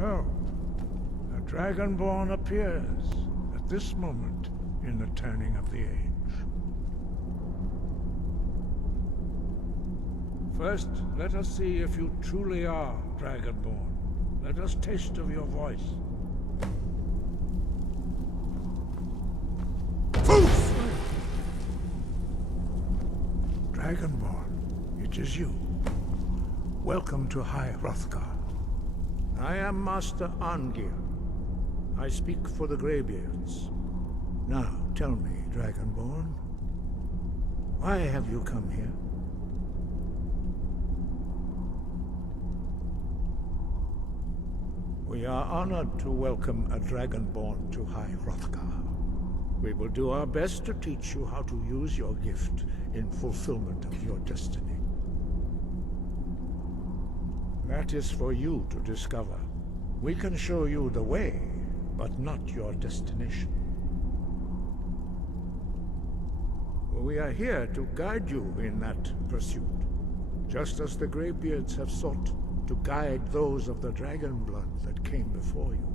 So, a Dragonborn appears at this moment in the turning of the age. First, let us see if you truly are Dragonborn. Let us taste of your voice. Poof! Dragonborn, it is you. Welcome to High Hrothgar. I am Master Arngeir. I speak for the Greybeards. Now, tell me, Dragonborn, why have you come here? We are honored to welcome a Dragonborn to High Hrothgar. We will do our best to teach you how to use your gift in fulfillment of your destiny. That is for you to discover. We can show you the way, but not your destination. We are here to guide you in that pursuit, just as the Greybeards have sought to guide those of the dragon blood that came before you.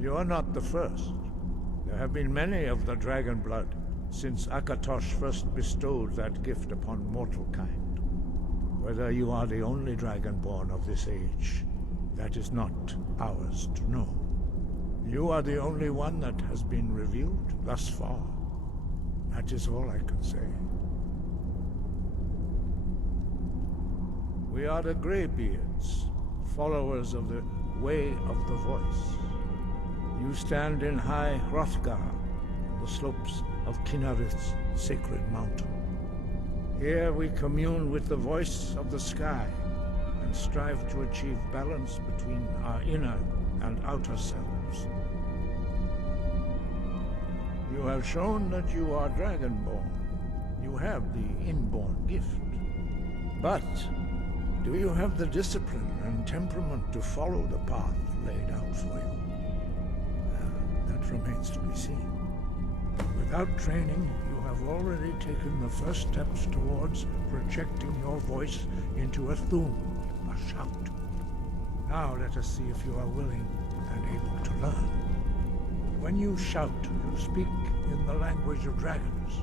You are not the first. There have been many of the dragon blood since Akatosh first bestowed that gift upon mortal kind. Whether you are the only Dragonborn of this age, that is not ours to know. You are the only one that has been revealed thus far. That is all I can say. We are the Greybeards, followers of the Way of the Voice. You stand in High Hrothgar, on the slopes of Kinarith's sacred mountain. Here we commune with the voice of the sky and strive to achieve balance between our inner and outer selves. You have shown that you are Dragonborn. You have the inborn gift. But do you have the discipline and temperament to follow the path laid out for you? That remains to be seen. Without training, you have already taken the first steps towards projecting your voice into a thum, a shout. Now let us see if you are willing and able to learn. When you shout, you speak in the language of dragons.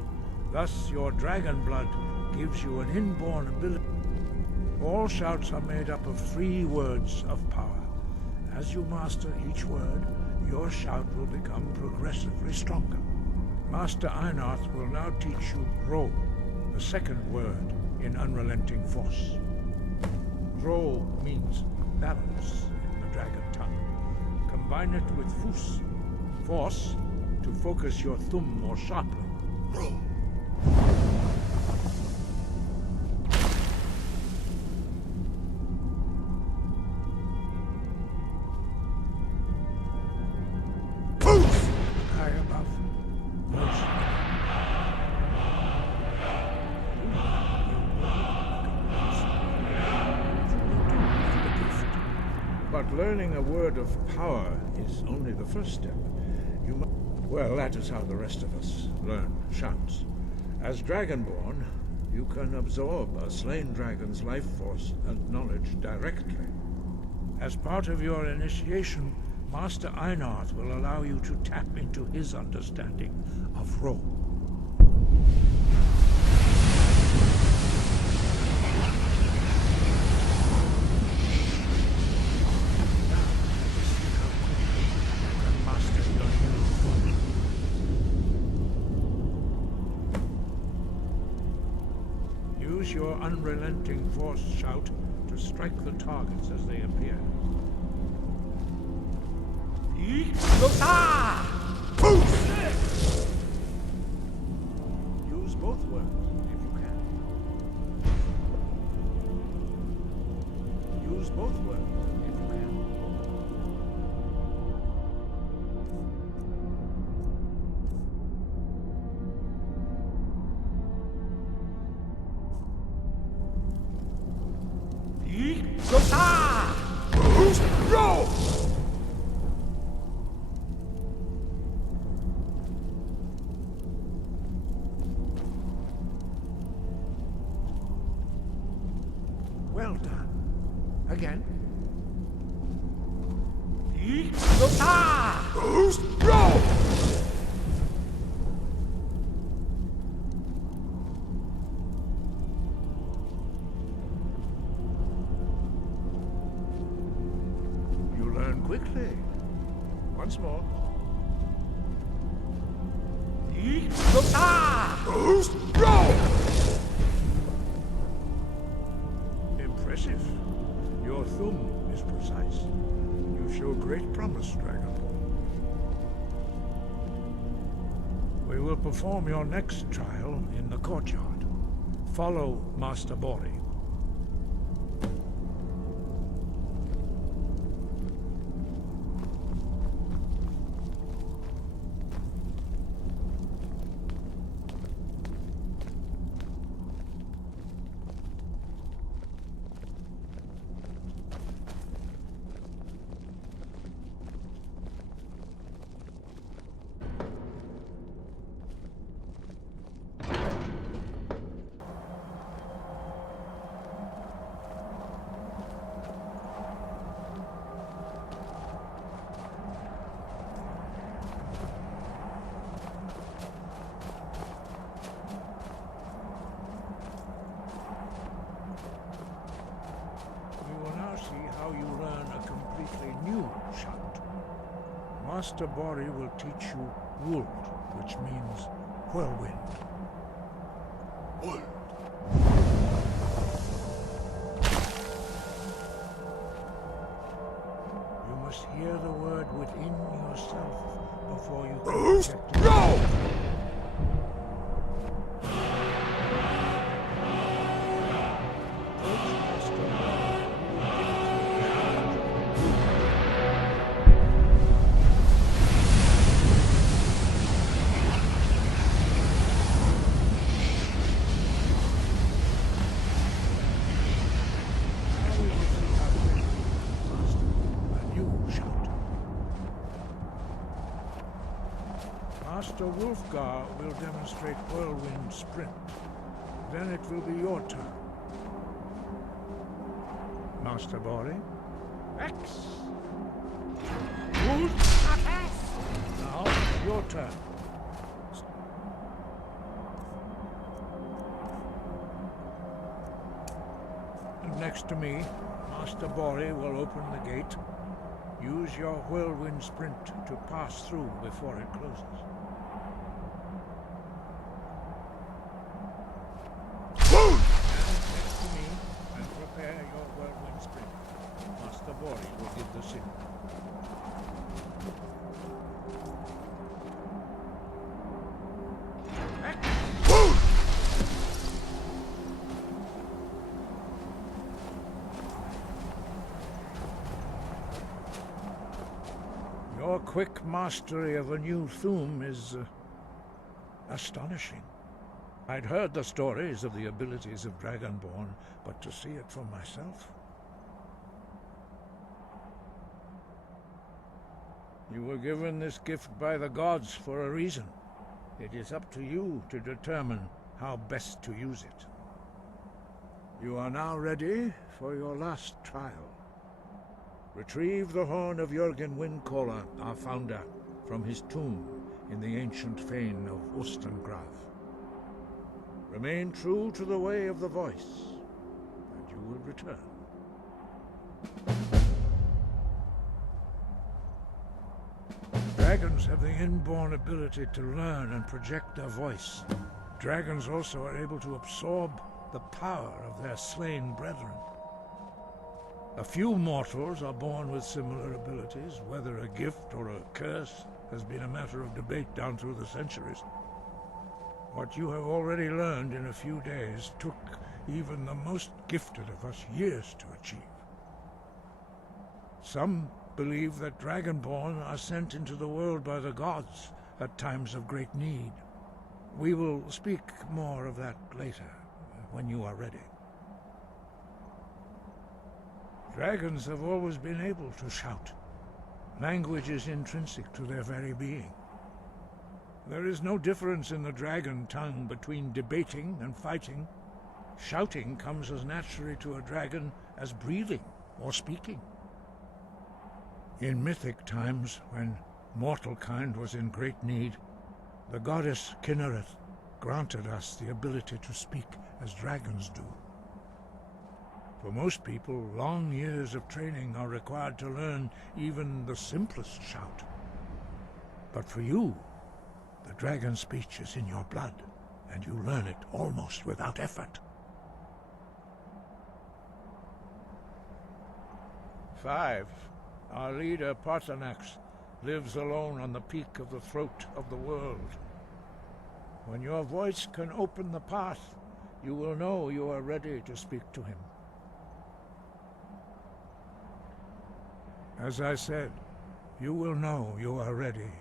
Thus, your dragon blood gives you an inborn ability. All shouts are made up of 3 words of power. As you master each word, your shout will become progressively stronger. Master Einarth will now teach you Ro, the second word in Unrelenting Force. Ro means balance in the dragon tongue. Combine it with Fus, force, to focus your thumb more sharply. Ro. But learning a word of power is only the first step. Well, that is how the rest of us learn shouts. As Dragonborn, you can absorb a slain dragon's life force and knowledge directly. As part of your initiation, Master Einarth will allow you to tap into his understanding of Ro. Use your Unrelenting Force shout to strike the targets as they appear. Use both words if you can. Use both words if you can. Go! Well done. Again. Boost, roll! You learn quickly. Once more. Boost, roll! Impressive. Your thumb is precise. You show great promise, Dragonborn. We will perform your next trial in the courtyard. Follow Master Borri. How you learn a completely new shout. Master Borri will teach you Wuld, which means whirlwind. Wuld. You must hear the word within yourself before you can Boost, project it. roll! Master Wulfgar will demonstrate Whirlwind Sprint. Then it will be your turn. Master Borri? X! Wuld! Now, your turn. And next to me, Master Borri will open the gate. Use your Whirlwind Sprint to pass through before it closes. Wuld! Stand next to me and prepare your Whirlwind Sprint. Master Borri will give the signal. Wuld! Your quick mastery of a new Thum is astonishing. I'd heard the stories of the abilities of Dragonborn, but to see it for myself... You were given this gift by the gods for a reason. It is up to you to determine how best to use it. You are now ready for your last trial. Retrieve the Horn of Jurgen Windcaller, our founder, from his tomb in the ancient fane of Ustengrav. Remain true to the way of the voice, and you will return. Dragons have the inborn ability to learn and project their voice. Dragons also are able to absorb the power of their slain brethren. A few mortals are born with similar abilities. Whether a gift or a curse has been a matter of debate down through the centuries. What you have already learned in a few days took even the most gifted of us years to achieve. Some believe that Dragonborn are sent into the world by the gods at times of great need. We will speak more of that later, when you are ready. Dragons have always been able to shout. Language is intrinsic to their very being. There is no difference in the dragon tongue between debating and fighting. Shouting comes as naturally to a dragon as breathing or speaking. In mythic times, when mortal kind was in great need, the goddess Einarth granted us the ability to speak as dragons do. For most people, long years of training are required to learn even the simplest shout. But for you, the dragon speech is in your blood, and you learn it almost without effort. 5. Our leader, Parthenax, lives alone on the peak of the throat of the world. When your voice can open the path, you will know you are ready to speak to him. As I said, you will know you are ready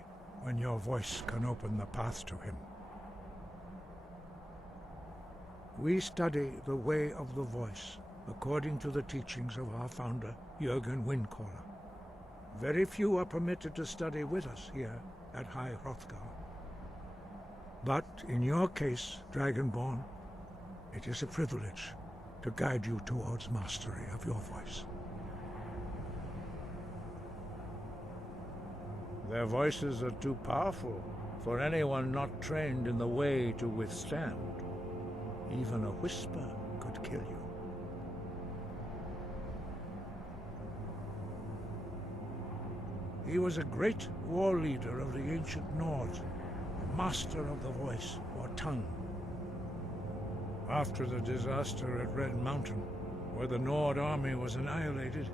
when your voice can open the path to him. We study the way of the voice according to the teachings of our founder, Jurgen Windcaller. Very few are permitted to study with us here at High Hrothgar. But in your case, Dragonborn, it is a privilege to guide you towards mastery of your voice. Their voices are too powerful for anyone not trained in the way to withstand. Even a whisper could kill you. He was a great war leader of the ancient Nords, a master of the voice, or tongue. After the disaster at Red Mountain, where the Nord army was annihilated,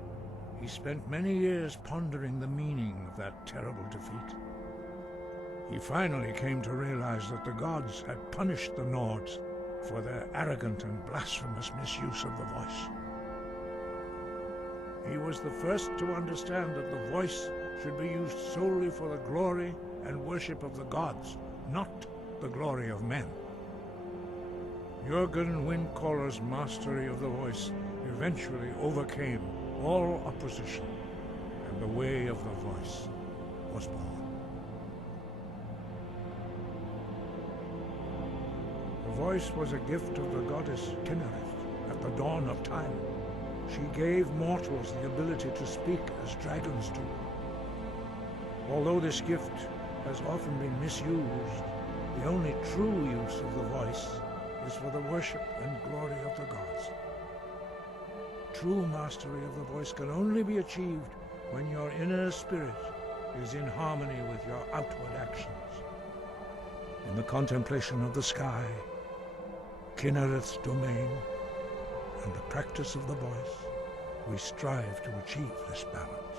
he spent many years pondering the meaning of that terrible defeat. He finally came to realize that the gods had punished the Nords for their arrogant and blasphemous misuse of the voice. He was the first to understand that the voice should be used solely for the glory and worship of the gods, not the glory of men. Jurgen Windcaller's mastery of the voice eventually overcame all opposition, and the way of the voice was born. The voice was a gift of the goddess Einarth at the dawn of time. She gave mortals the ability to speak as dragons do. Although this gift has often been misused, the only true use of the voice is for the worship and glory of the gods. True mastery of the voice can only be achieved when your inner spirit is in harmony with your outward actions. In the contemplation of the sky, Einarth's domain, and the practice of the voice, we strive to achieve this balance.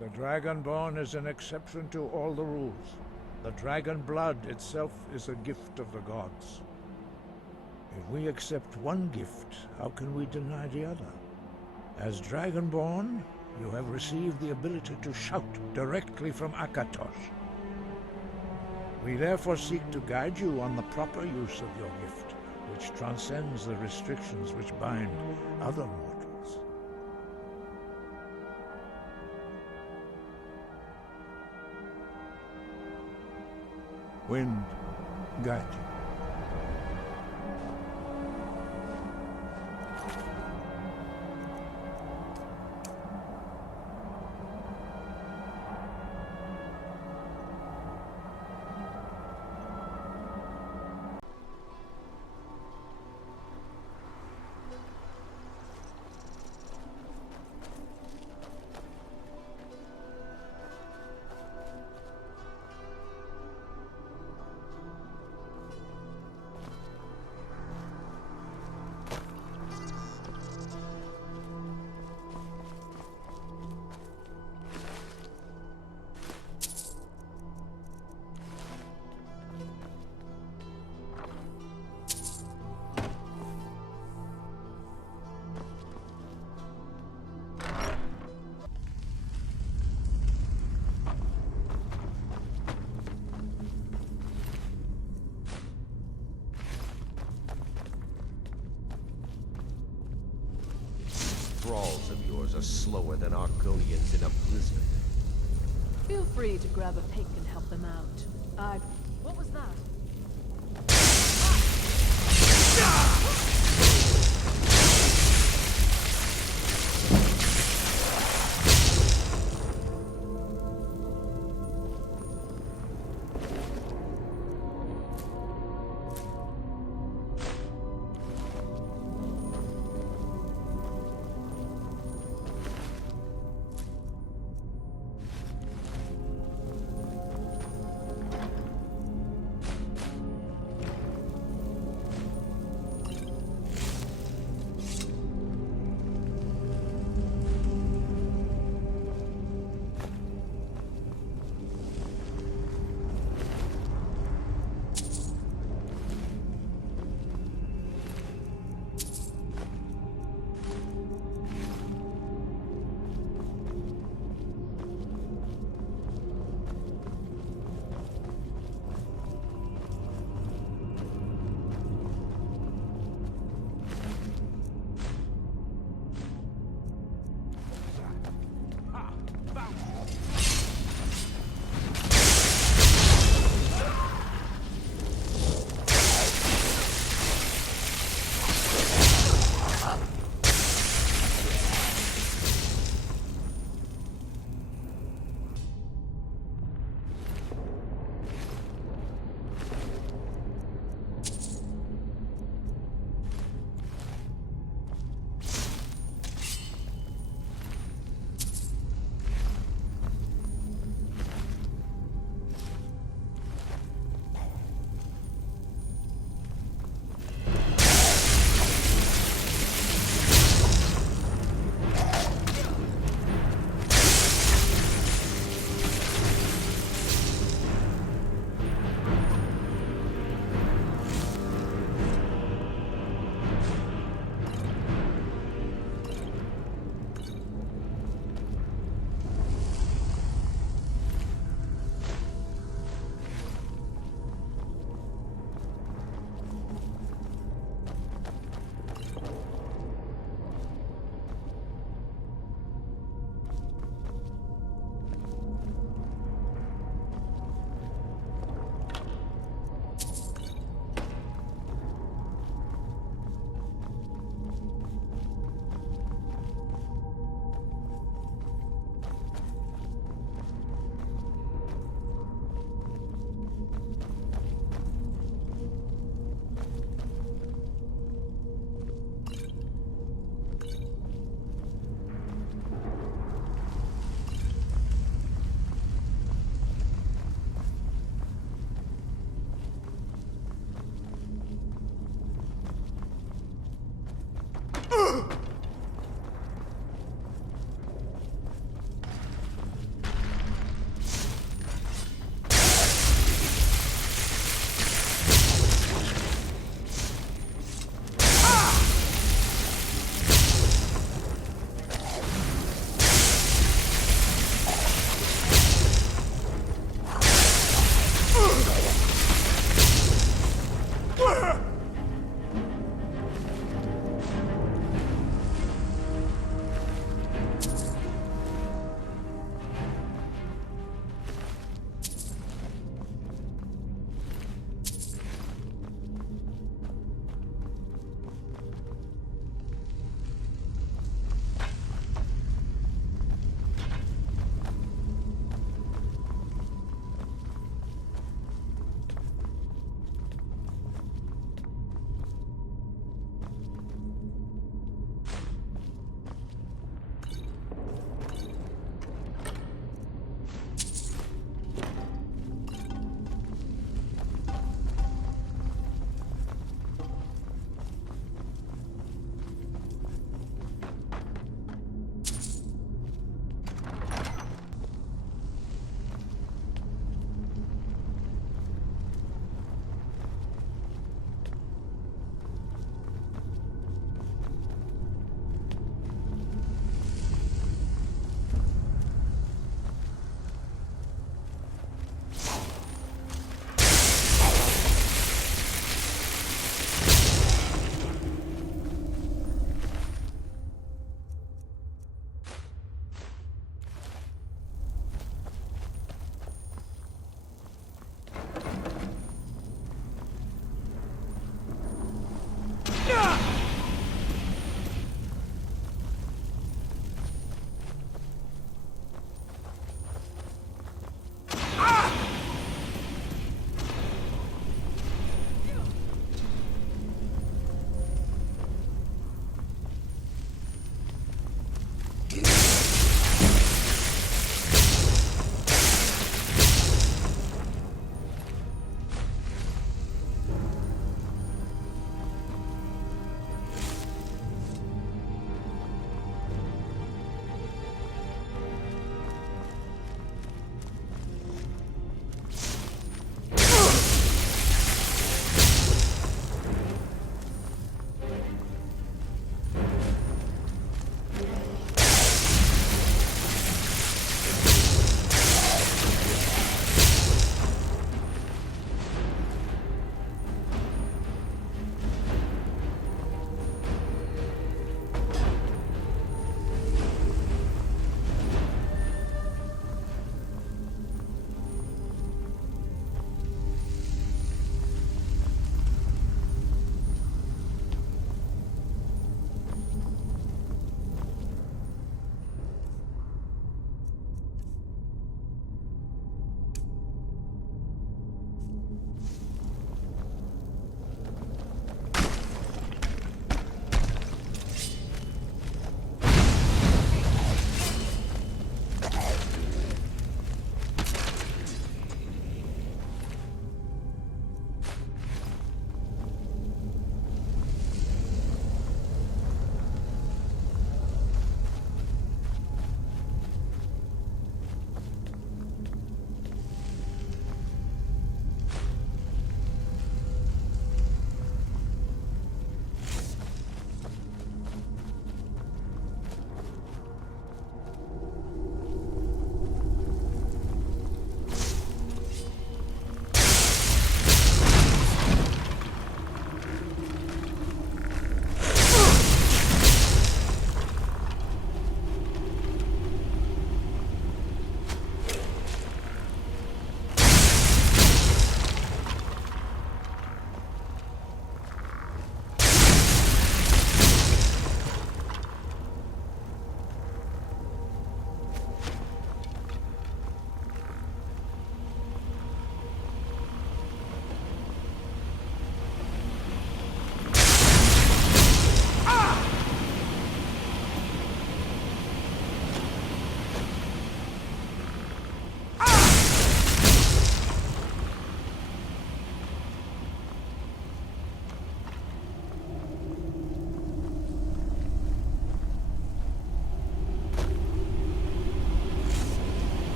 The Dragonborn is an exception to all the rules. The dragon blood itself is a gift of the gods. If we accept one gift, how can we deny the other? As Dragonborn, you have received the ability to shout directly from Akatosh. We therefore seek to guide you on the proper use of your gift, which transcends the restrictions which bind other mortals. Wind, guide you. Thralls of yours are slower than Argonians in a blizzard. Feel free to grab a pick and help them out. What was that?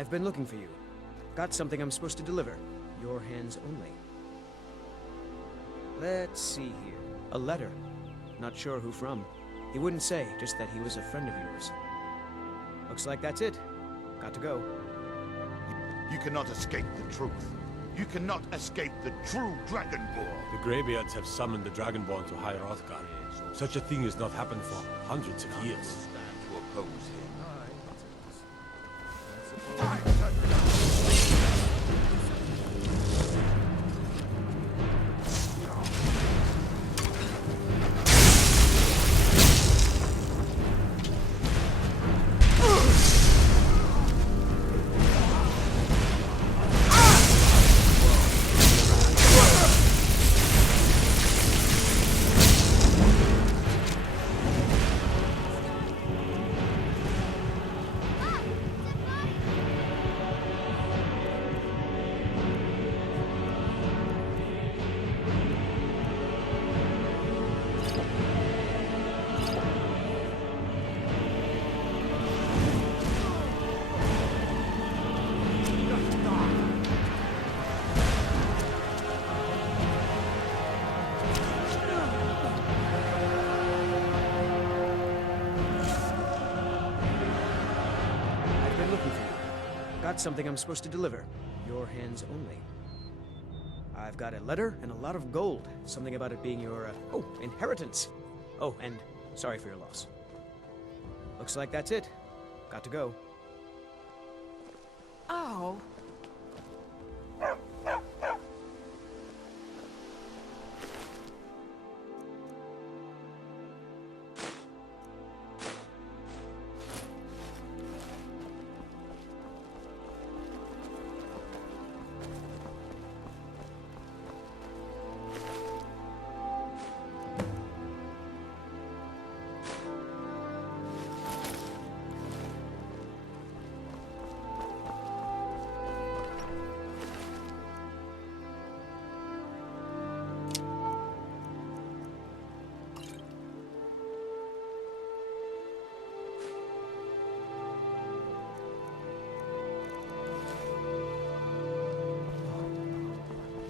I've been looking for you. Got something I'm supposed to deliver. Your hands only. Let's see here. A letter. Not sure who from. He wouldn't say, just that he was a friend of yours. Looks like that's it. Got to go. You cannot escape the truth. You cannot escape the true Dragonborn. The Greybeards have summoned the Dragonborn to High Hrothgar. Such a thing has not happened for hundreds of years. To oppose him. Got something I'm supposed to deliver. Your hands only. I've got a letter and a lot of gold. Something about it being your, inheritance. Oh, and sorry for your loss. Looks like that's it. Got to go. Oh.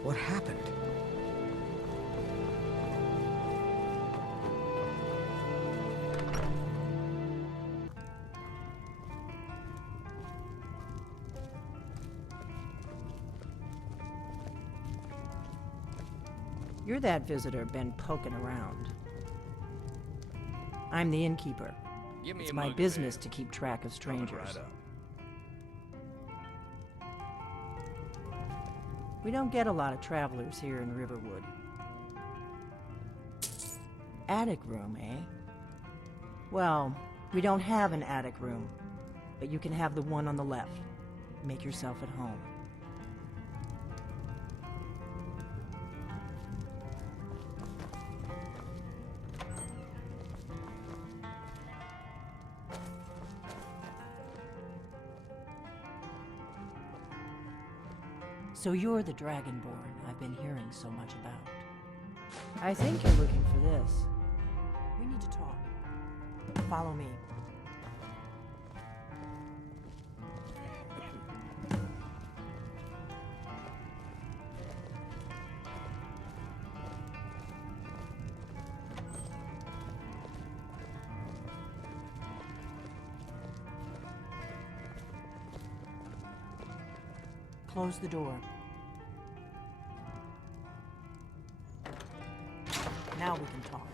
What happened? You're that visitor been poking around. I'm the innkeeper. It's my business to keep track of strangers. We don't get a lot of travelers here in Riverwood. Attic room, eh? Well, we don't have an attic room, but you can have the one on the left. Make yourself at home. So you're the Dragonborn I've been hearing so much about. I think you're looking for this. We need to talk. Follow me. Close the door. Now we can talk.